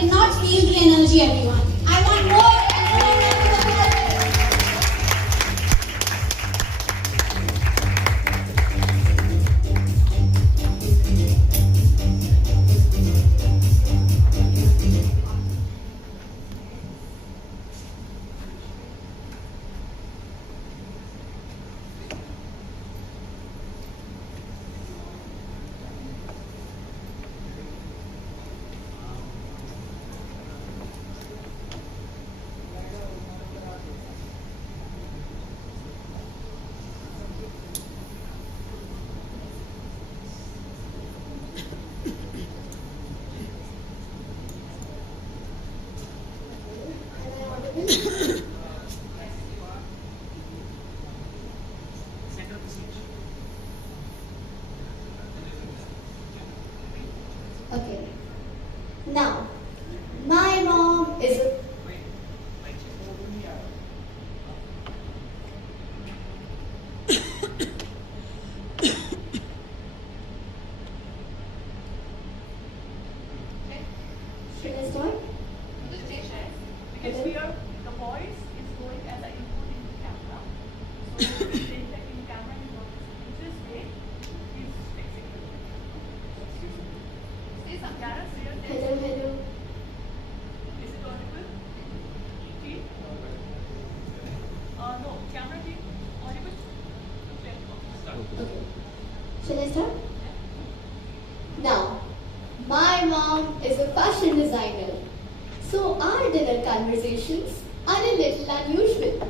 cannot feel the energy, everyone. I want more and more members of the culture. Okay. Now, my mom is a Should I start? Because here the voice is going as an input in the camera. So we take that in camera and what is this way is executed. Say some Gareth here. Hello, hello. Is it audible? Team? No, camera team. Audible? Okay. Shall I start? Now, my mom is a fashion designer, so our dinner conversations are a little unusual.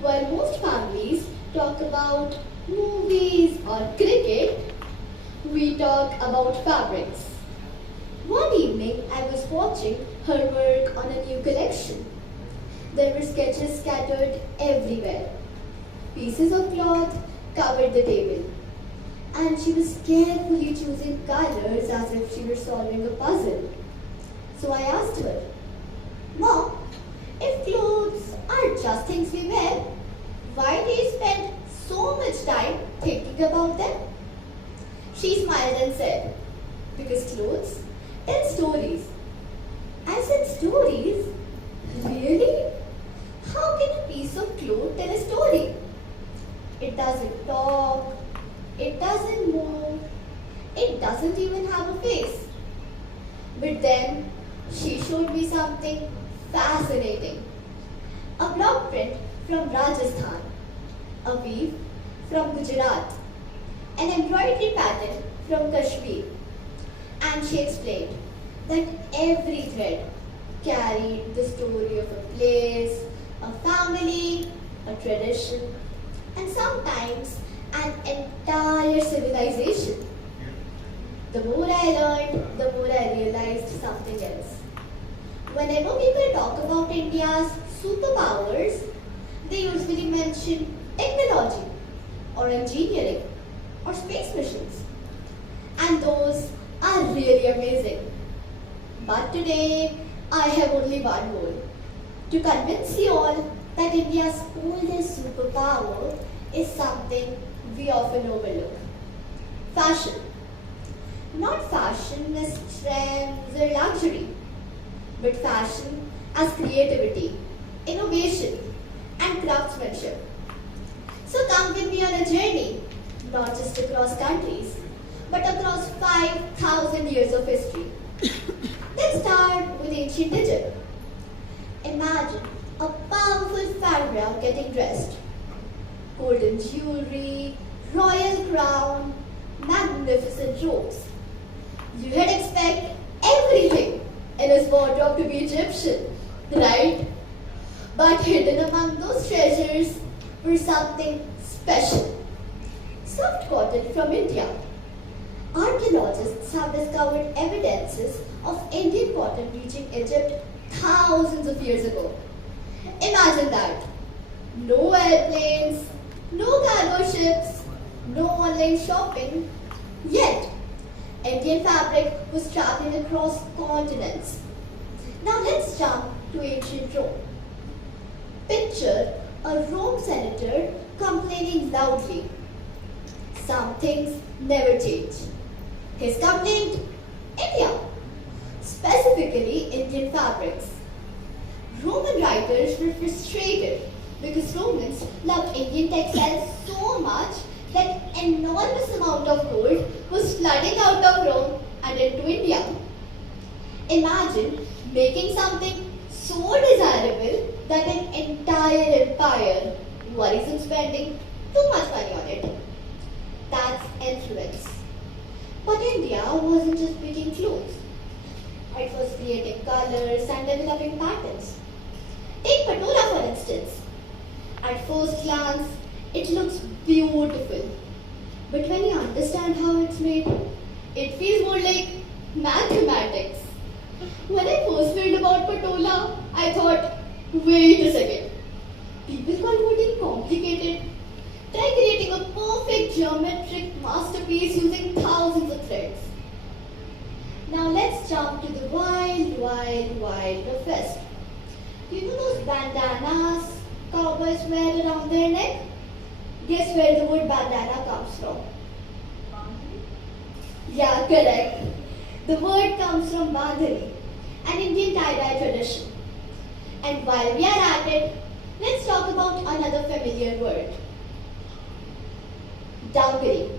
While most families talk about movies or cricket, we talk about fabrics. One evening, I was watching her work on a new collection. There were sketches scattered everywhere. Pieces of cloth covered the table, and she was carefully choosing colors as if she were solving a puzzle. So I asked her, Mom, if clothes are just things we wear, why do you spend so much time thinking about them? She smiled and said, because clothes tell stories. I said, stories? Really? How can a piece of cloth tell a story? It doesn't talk, it doesn't move, it doesn't even have a face. But then she showed me something fascinating. A block print from Rajasthan, a weave from Gujarat, an embroidery pattern from Kashmir. And she explained that every thread carried the story of a place, a family, a tradition, and sometimes an entire civilization. The more I learned, the more I realized something else. Whenever people talk about India's superpowers, they usually mention technology or engineering or space missions. And those are really amazing. But today, I have only one goal: to convince you all that India's oldest superpower is something we often overlook. Fashion. Not fashion as trends or luxury, but fashion as creativity, innovation, and craftsmanship. So come with me on a journey, not just across countries, but across 5,000 years of history. Let's start with ancient Egypt. Imagine a powerful pharaoh getting dressed. Golden jewelry, royal crown, magnificent robes. You'd expect everything in his wardrobe to be Egyptian, right? But hidden among those treasures were something special. Soft cotton from India. Archaeologists have discovered evidences of Indian cotton reaching Egypt thousands of years ago. Imagine that. No airplanes, no cargo ships, no online shopping. Yet, Indian fabric was traveling across continents. Now let's jump to ancient Rome. Picture a Rome senator complaining loudly. Some things never change. His complaint, India. specifically Indian fabrics. Roman writers were frustrated because Romans loved Indian textiles so much that enormous amount of gold was flooding out of Rome and into India. Imagine making something so desirable that an entire empire worries in spending too much money on it. That's influence. But India wasn't just making clothes. It was creating colors and developing patterns. Take patola for instance. At first glance, it looks beautiful. But when you understand how it's made, it feels more like mathematics. When I first read about patola, I thought, wait a second. People converting complicated. Try creating a perfect geometric masterpiece using thousands of threads. Now let's jump to the wild, wild, wild of West. You know those bandanas cowboys wear around their neck? Guess where the word bandana comes from? Boundary. Yeah, correct. The word comes from Bandhani, an Indian tie-dye tradition. And while we are at it, let's talk about another familiar word. Dowgary.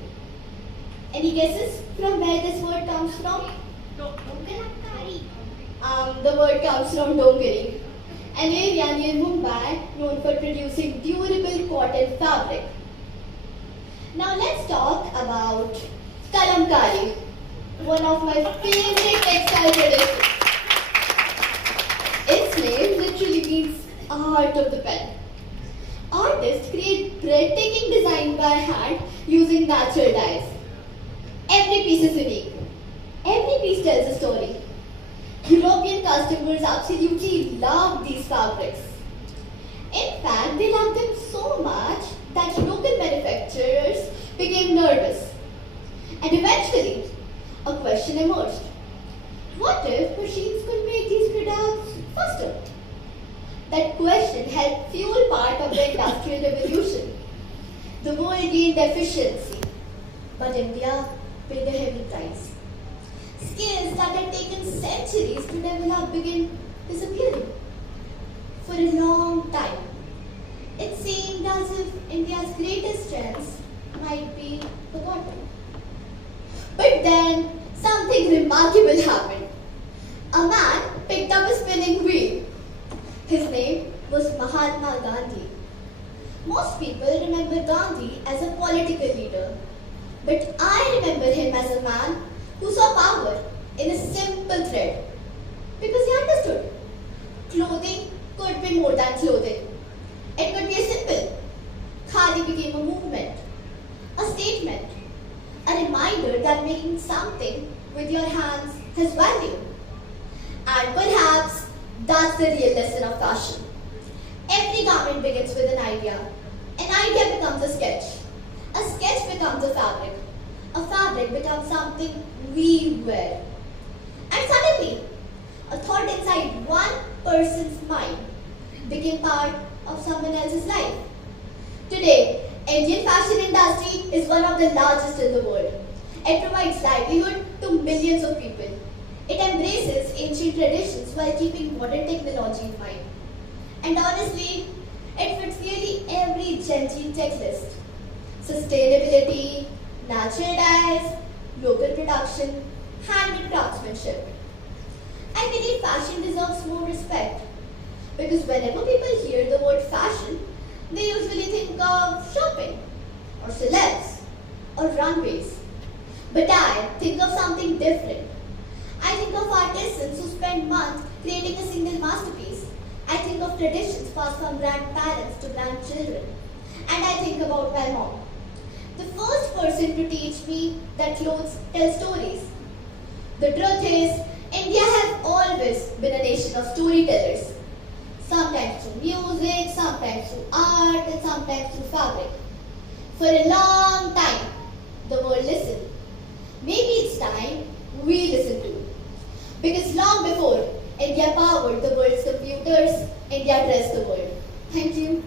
Any guesses from where this word comes from? The word comes from Dongari, an area near Mumbai known for producing durable cotton fabric. Now let's talk about Kalamkari, one of my favorite textile traditions. Its name literally means art of the pen. Artists create breathtaking design by hand using natural dyes. Every piece is unique. Every piece tells a story. European customers absolutely love these fabrics. In fact, they love them so much that local manufacturers became nervous. And eventually, a question emerged. What if machines could make these products faster? That question helped fuel part of the Industrial Revolution. The world gained efficiency, but India paid a heavy price. Skills that had taken centuries to develop began disappearing. For a long time, it seemed as if India's greatest strengths might be forgotten. But then, something remarkable happened. A man picked up a spinning wheel. His name was Mahatma Gandhi. Most people remember Gandhi as a political leader, but I remember him as a man who saw power in a simple thread. Because he understood clothing could be more than clothing. It could be a symbol. Khadi became a movement, a statement, a reminder that making something with your hands has value. And perhaps that's the real lesson of fashion. Every garment begins with an idea. An idea becomes a sketch becomes a fabric becomes something we wear. And suddenly, a thought inside one person's mind became part of someone else's life. Today, Indian fashion industry is one of the largest in the world. It provides livelihood to millions of people. It embraces ancient traditions while keeping modern technology in mind. And honestly, it fits nearly every Gen Z checklist. Sustainability, natural dyes, local production, handmade craftsmanship. I believe fashion deserves more respect because whenever people hear the word fashion, they usually think of shopping or celebs or runways. But I think of something different. I think of artisans who spend months creating a single masterpiece. I think of traditions passed from grandparents to grandchildren. And I think about my mom, the first person to teach me that clothes tell stories. The truth is, India has always been a nation of storytellers. Sometimes through music, sometimes through art, and sometimes through fabric. For a long time, the world listened. Maybe it's time we listen too. Because long before India powered the world's computers, India dressed the world. Thank you.